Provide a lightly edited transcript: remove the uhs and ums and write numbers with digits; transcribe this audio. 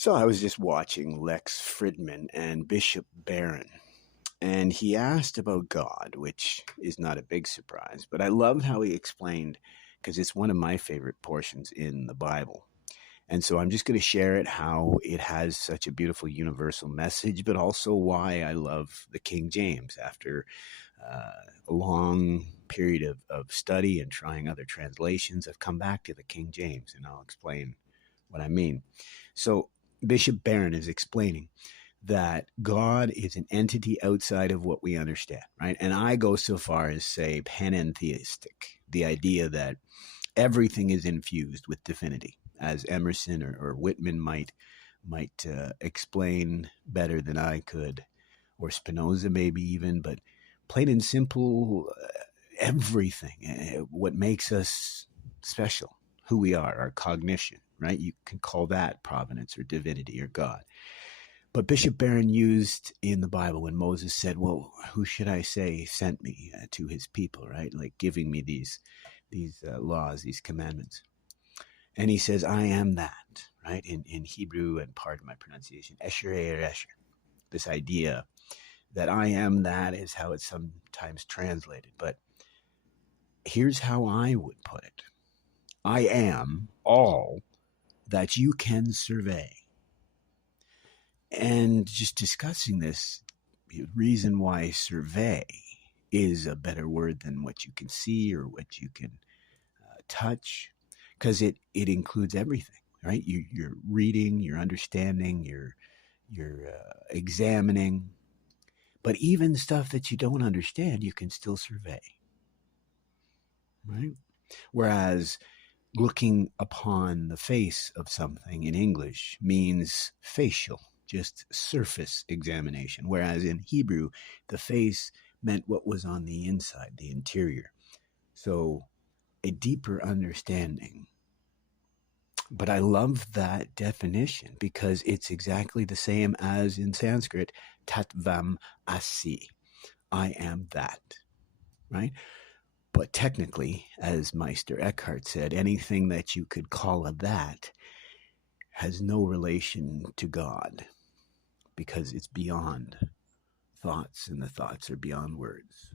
So I was just watching Lex Fridman and Bishop Barron, and he asked about God, which is not a big surprise, but I loved how he explained, because it's one of my favorite portions in the Bible. And so I'm just going to share it, how it has such a beautiful universal message, but also why I love the King James after a long period of study and trying other translations. I've come back to the King James, and I'll explain what I mean. So Bishop Barron is explaining that God is an entity outside of what we understand, right? And I go so far as say panentheistic, the idea that everything is infused with divinity, as Emerson or Whitman might explain better than I could, or Spinoza maybe even, but plain and simple, everything, what makes us special, who we are, our cognition, right? You can call that providence or divinity or God. But Bishop Barron used in the Bible when Moses said, well, who should I say sent me to his people, right? Like giving me these laws, these commandments. And he says, I am that, right? In Hebrew, and pardon my pronunciation, Esher Esher. This idea that I am that is how it's sometimes translated. But here's how I would put it. I am all that you can survey. And just discussing this, reason why survey is a better word than what you can see or what you can touch, because it includes everything, right? You're reading, you're understanding, you're examining, but even stuff that you don't understand, you can still survey, right? Whereas looking upon the face of something in English means facial, just surface examination. Whereas in Hebrew, the face meant what was on the inside, the interior. So a deeper understanding. But I love that definition because it's exactly the same as in Sanskrit, tvam asi. I am that, right? But technically, as Meister Eckhart said, anything that you could call a that has no relation to God because it's beyond thoughts, and the thoughts are beyond words.